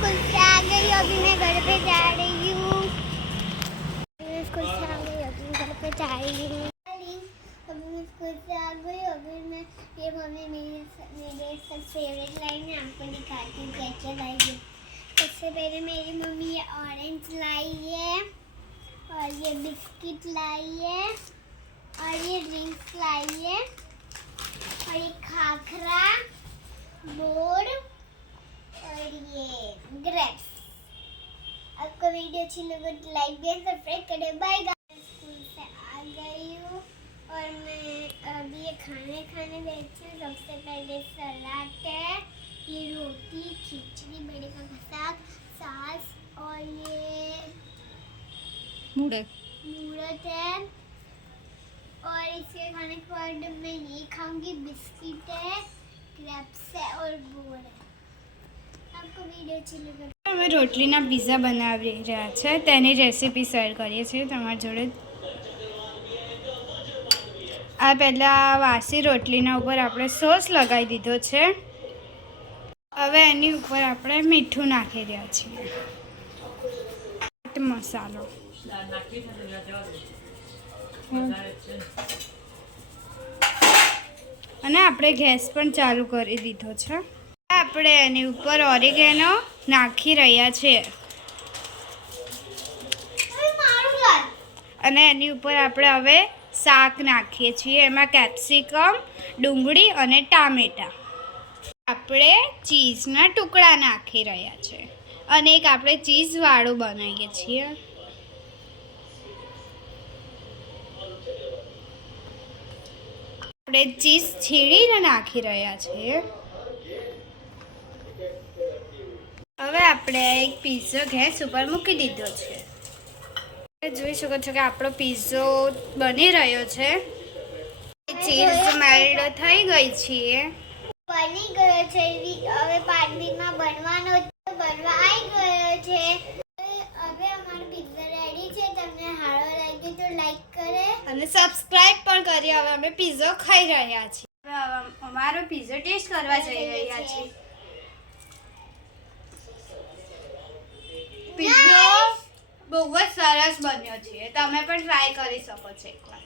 School से आ गई, अभी मैं घर पे जा रही हूँ। स्कूल से आ गई, अभी घर पे जा रही हूँ। अभी मैं स्कूल से आ गई, अभी मैं ये मम्मी मेरे सब फेवरेट लाइन है, आपको दिखाती हूँ क्या क्या लाई है। सबसे पहले मेरी मम्मी ये ऑरेंज लाई है, और ये बिस्किट लाई है, और ये ड्रिंक्स लाई है, और ये खाखरा, बोर्ड, और ये ग्रेप्स। आपको वीडियो अच्छी लगे तो लाइक भी सब्सक्राइब करें। Bye guys. स्कूल से आ गई हूँ और मैं अभी ये खाने बैठी हूँ। सबसे पहले सलाद है, ये रोटी, खिचड़ी, बड़े का साग, सास, और ये मूरत है। और इसके खाने के बाद मैं ये खाऊंगी, बिस्किट है, ग्रेप्स है और बोर्ड है। आपको वीडियो अच्छी लगे અમે રોટલીના પીઝા બનાવી રહ્યા છે, તેની રેસીપી શેર કરીએ છીએ તમારી જોડે। આ પહેલાં વાસી રોટલીના ઉપર આપણે સોસ લગાવી દીધો છે। હવે એની ઉપર આપણે મીઠું નાખી રહ્યા છીએ, મસાલો, અને આપણે ગેસ પણ ચાલુ કરી દીધો છે। આપણે એની ઉપર ઓરિગેનો નાખી રહ્યા છીએ, અને એની ઉપર આપણે હવે શાક નાખીએ છીએ। એમાં કેપ્સિકમ, ડુંગળી અને ટામેટા। આપણે ચીઝના ટુકડા નાખી રહ્યા છે, અને એક આપણે ચીઝવાળું બનાવીએ છીએ। આપણે ચીઝ છીણીને નાખી રહ્યા છીએ। હવે આપણે એક પીઝો ગેસ ઉપર મૂકી દીધો છે। જોઈ શકો છો કે આપણો પીઝો બની રહ્યો છે। ચીઝ મેલ્ટ થઈ ગઈ છે, બની ગયો છે। હવે 5 મિનિટમાં બનવા આવી ગયો છે। હવે અમારો પિઝા રેડી છે। તમને સારો લાગ્યો તો લાઈક કરે અને સબસ્ક્રાઇબ પણ કરી। હવે અમે પીઝો ખાઈ રહ્યા છીએ। હવે અમારો પીઝો ટેસ્ટ કરવા જઈ રહ્યા છીએ। પીઝો બહુ જ સરસ બન્યો છે, તમે પણ ટ્રાય કરી શકો છો એકવાર।